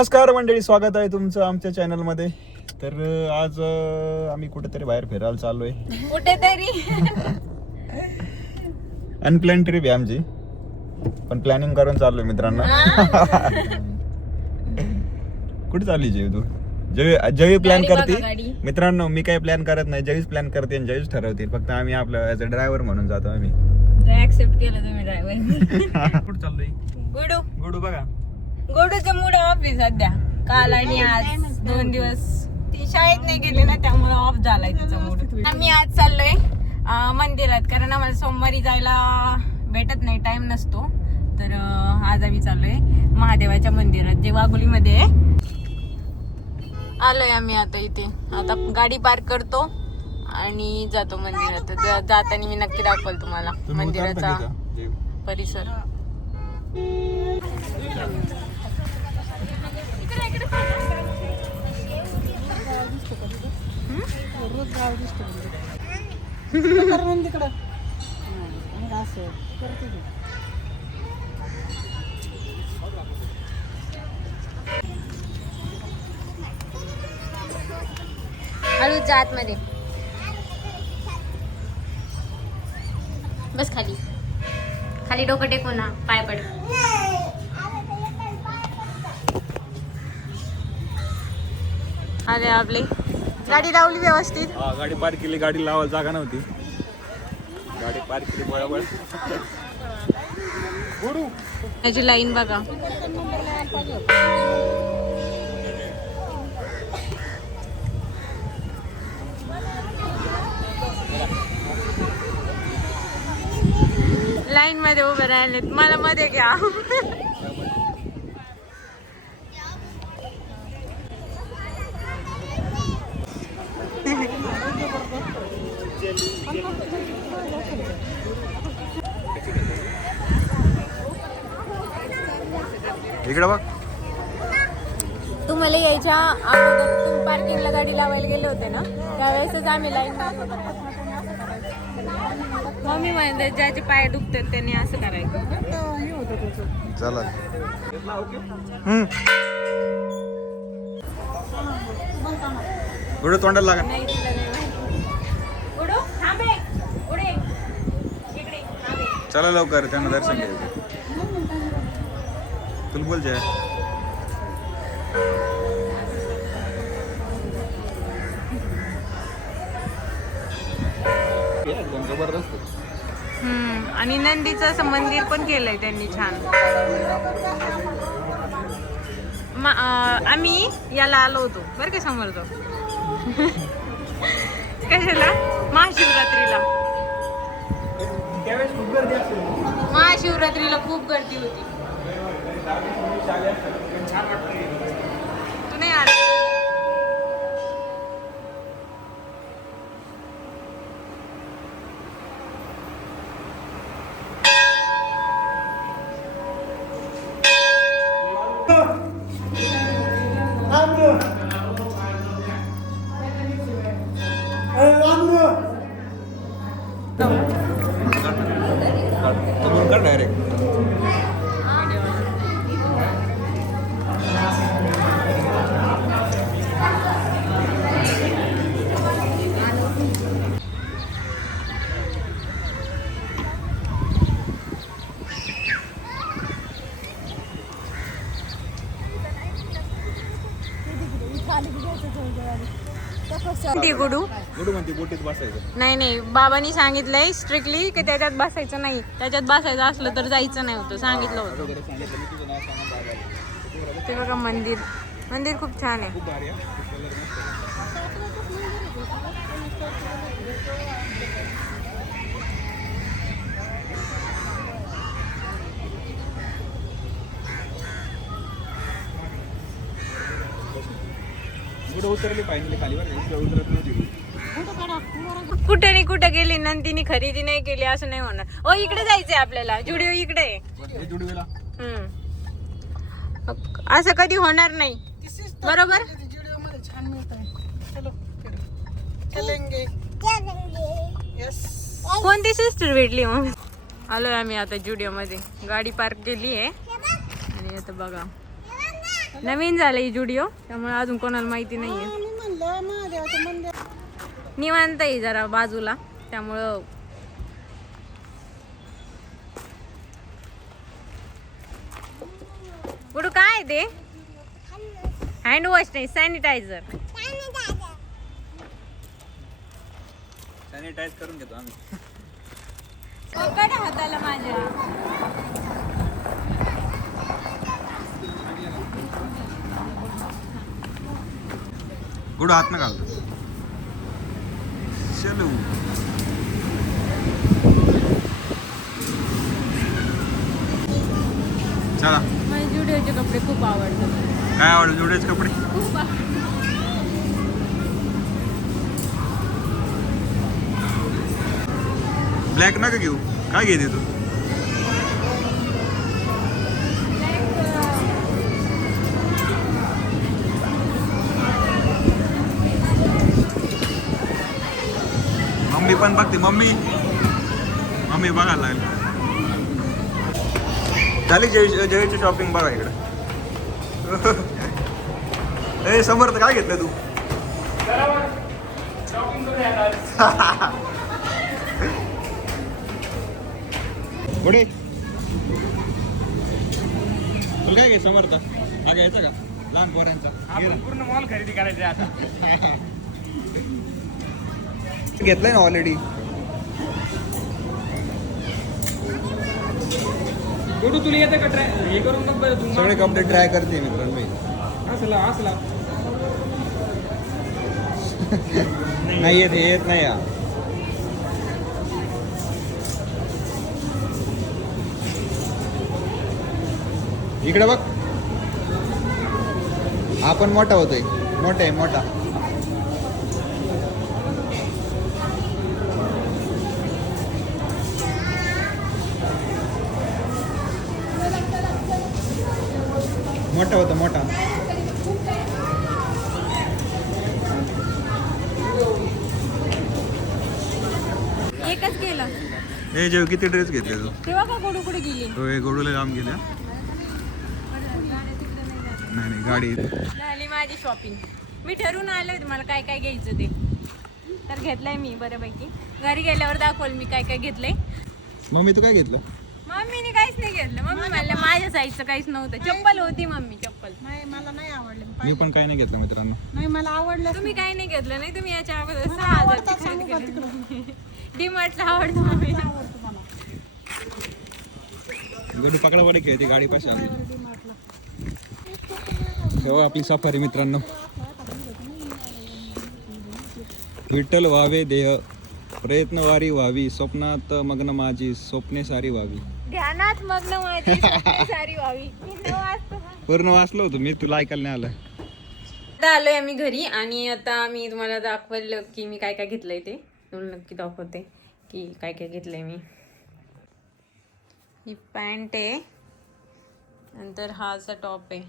नमस्कार मंडळी, स्वागत आहे तुमचं आमच्या चॅनल मध्ये. तर आज आम्ही कुठेतरी बाहेर फिरायला चाललोय. कुठेतरी अनप्लॅन ट्रिप आहे आमची, पण प्लॅनिंग करून चाललोय मित्रांनो. कुठे चालली जय तू? जय प्लॅन करते मित्रांनो. मी काही प्लॅन करत नाही, जयच प्लॅन करते आणि जयच ठरवतील. फक्त आम्ही आपलं ऍज अ ड्रायव्हर म्हणून जातो आम्ही. ऍक्सेप्ट केलं तुम्ही ड्रायव्हर. कुठे चाललोय? गुडू गुडू बघा, गुडूचं मूड ऑफ आहे सध्या. काल आणि आज 2 दिवस ती शाळेत नाही गेली ना, त्यामुळे ऑफ झालाय तिचा मूड. आम्ही आज चाललोय मंदिरात, कारण आम्हाला सोमवारी जायला भेटत नाही, टाइम नसतो. तर आज आम्ही चाललोय महादेवाच्या मंदिरात, जे वाघोलीमध्ये आहे. आलोय आम्ही आता इथे. आता गाडी पार्क करतो आणि जातो मंदिरात. जाताना मी नक्की दाखवल तुम्हाला मंदिराचा परिसर. हळू जात मध्ये बस, खाली खाली डोकं टेकून ना, पाय पड. अरे आपली गाडी लावली व्यवस्थित. गाडी पार्क केली, गाडी लावायला जागा नव्हती, गाडी पार्क केली बरोबर. त्याची लाईन बघा. लाईन मध्ये उभे राहिले, मला मध्ये घ्या. इकडे बघ. तुम्हाला यायच्या अगोदर तुम्ही पार्किंगला गाडी लावायला गेले होते ना, त्यावेळेसच आम्ही लाईन. मम्मी म्हणते ज्याचे पाय दुखतात त्यांनी असं करायचं. चला. गुडू तोंडाला लागा. चला लवकर, त्यांना दर्शन घ्यायचं. तुला बोल जाय. आणि नंदीचं असं मंदिर पण केलंय त्यांनी छान. आम्ही याला आलो होतो बरं का, समोर तो कशाला महाशिवरात्रीला खूप गर्दी होती. तू नाही आला? डायरेक्ट गुडू म्हणते बोटीत बसायचं नाही. बाबांनी सांगितलंय स्ट्रिक्टली की त्याच्यात बसायचं नाही. त्याच्यात बसायचं असलं तर जायचं नाही होतं, सांगितलं होतं. ते बघा मंदिर खूप छान आहे. उतरली पाहिजे खाली, उतरत नव्हती. कुठे नाही कुठे गेली नंदिनी, खरेदी नाही केली असं नाही होणार. ओ इकडे जायचंय आपल्याला, जुडिओ इकडे. असं कधी होणार नाही, बरोबर. कोणती सिस्टर भेटली मग? आलोय आम्ही आता जुडिओ मध्ये. गाडी पार्क केली आहे आणि आता बघा नवीन झालंय जुडिओ, त्यामुळे अजून कोणाला माहिती नाहीये. निवांत आहे जरा बाजूला, त्यामुळं गुडू काय आहे ते? हँड वॉश नाही, सॅनिटायझर. सॅनिटाईज करून घेतो आम्ही. पकड हाताला माझ्या. गुडू हात ना घालतो. चलो चला. मला जुडिओचे कपडे खूप आवडतात. काय आवडलं जुडिओचे कपडे? खूप ब्लॅक नका घेऊ. काय घेते तू? मम्मी पण बघते. मम्मी बघायला लागली. झाली जयची शॉपिंग. बघा इकडे. ए समर्थ काय घेतलं तू? पुढे तुला काय घे समर्थ? हा घ्यायचा का लहान पोरांचा? पूर्ण मॉल खरेदी करायची आता. घेतलाय ना ऑलरेडी. गुडू तुला येतं का ट्राय हे करून बघ बरं तू. सगळे कपडे ट्राय करते मित्रांनो. असला नाही येत नाही या. इकडे बघ. हा पण मोठा होतोय. मोठा आहे मोठा. मोठा होता मोठा. एकच केलं. हे जेव किती ड्रेस घेतले तू? तेव्हा का गोडू कुठे गेली? होय गोडूला लांब गेल्या. नाही गाडी. झाली माझी शॉपिंग. मी ठरवून आले होते मला काय काय घ्यायचं ते, तर घेतलंय मी बऱ्यापैकी. घरी गेल्यावर दाखवल मी काय काय घेतलंय. मम्मी तू काय घेतलं? मम्मीने काहीच नाही घेतलं. मम्मी म्हणलं माझ्या साईजचं काहीच नव्हतं. चप्पल होती मम्मी, चप्पल. नाही मला नाही आवडलं. मी पण काय नाही घेतलं मित्रांनो. नाही मला आवडलं. तुम्ही काही नाही घेतलं नाही. तुम्ही याच्या अगोदर 6,000 खरेदी केली. डीमार्टला आवडतं मम्मी. गडू पकडापडी खेळते गाडी पाशी आली. तेव्हा आपली सफारी मित्रांनो. विठ्ठल व्हावे देह, प्रयत्नवारी व्हावी, स्वप्नात मग्न माझी, स्वप्ने सारी व्हावी. ध्यानात मग्न माझी, स्वप्ने सारी व्हावी. पूर्ण वाचलो होतो मी, तुला ऐकायला नाही आलं. आता आलोय आम्ही घरी आणि आता मी तुम्हाला दाखवलं की मी काय काय घेतलंय ते. तुम्हाला नक्की दाखवते की काय काय घेतलंय मी. ही पॅन्ट आहे, नंतर हा असा टॉप आहे,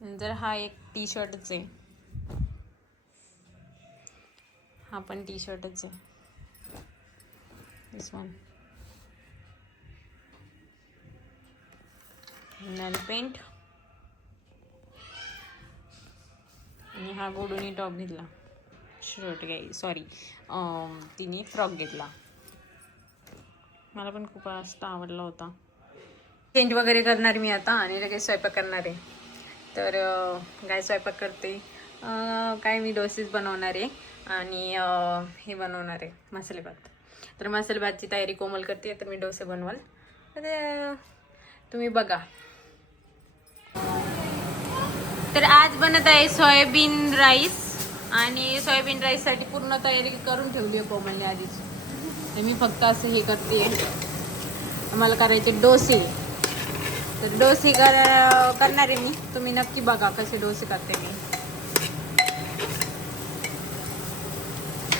नंतर हा एक टी शर्टच आहे, हा पण टी शर्टच आहे. दिस वन नेल पेंट. आणि हा गोडूनी टॉप घेतला, शर्ट सॉरी तिने फ्रॉक घेतला. मला पण खूप जास्त आवडला होता. चेंज वगैरे करणार मी आता आणि लगेच स्वयंपाक करणार आहे. तर काय स्वयंपाक करते, काय मी डोसेस बनवणार आहे आणि हे बनवणार आहे मसाले भात. तर मसाले भातची तयारी कोमल करते, तर मी डोसे बनवाल. तर तुम्ही बघा. तर आज बनत आहे सोयाबीन राईस आणि सोयाबीन राईससाठी पूर्ण तयारी करून ठेवली आहे कोमलने आधीच. तर मी फक्त असं हे करते. मला करायचे डोसे. तर डोसे करणार आहे मी. तुम्ही नक्की बघा कसे डोसे करते मी.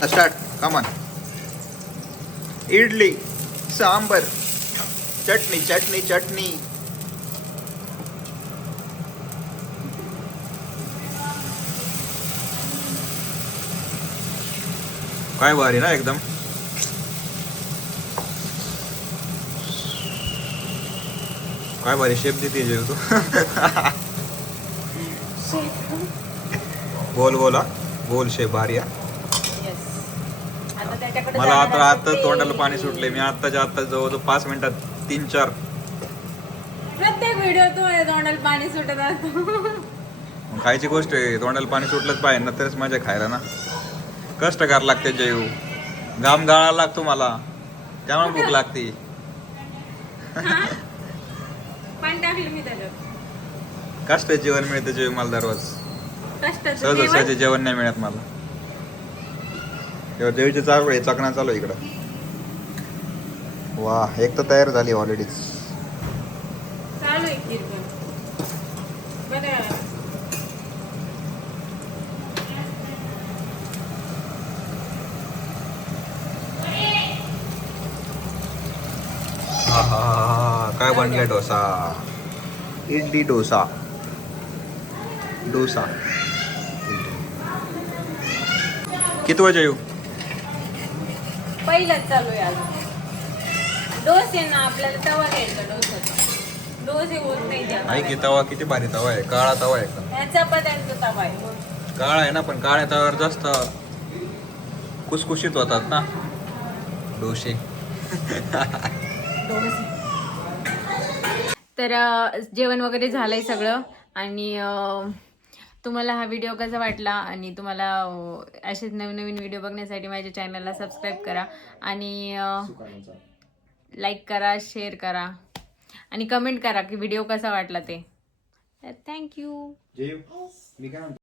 स्टार्ट कमान. इडली, सांबर, चटणी चटणी चटणी. काय भारी ना एकदम. काय भारी शेप देते जेव तू. गोल गोल हा गोल शेप भारी हा. Yes. आता त्याच्याकडे मला जाणार आता आहे तोंडाला ते. पाणी सुटले. मी आत्ताच्या आत्ता जवळजवळ 5 मिनिटात 3-4 प्रत्येक व्हिडिओ तू तोंडाला पाणी सुटत असतो. खायची गोष्ट आहे. तोंडाला पाणी सुटलंच पाहिजे ना तरच मजा खायला ना. कष्ट करावं लागते जेव. घाम गाळायला लागतो मला त्यामुळे भूक लागते. पाणी टाकलं मी त्याच्यात. कष्ट जेवण मिळतं जेव मला दररोज. कष्टाचं सहज जेवण. सहज जेवण नाही मिळत मला. तेव्हा जेवीचे चालू आहे चकना चालू आहे इकडं. वा एक तर तयार झाली ऑलरेडीच. चालू आहे खीर पण. बरं. काय बनलाय डोसा. इडली डोसा डोसा. किती वाजे येऊ. पहिलंच चालू आहे अजून. डोसे ना आपल्याला तवा घ्यायचा डोसा. डोसे होत नाही त्या. आई की तवा किती भारी तवा आहे. काळा तवा आहे एकदम. ह्याचा पदार्थ तवा आहे. काळा आहे ना पण काळ्या तव्यावर जास्त कुसकुशीत होतात ना डोसे. तर जेवण वगैरे झालंय सगळं. आणि तुम्हाला हा व्हिडिओ कसा वाटला आणि तुम्हाला असेच नवीन नवीन व्हिडिओ बघण्यासाठी माझ्या चॅनलला सबस्क्राईब करा आणि लाईक करा, शेअर करा आणि कमेंट करा की व्हिडिओ कसा वाटला ते. थँक्यू. मी काय म्हणतो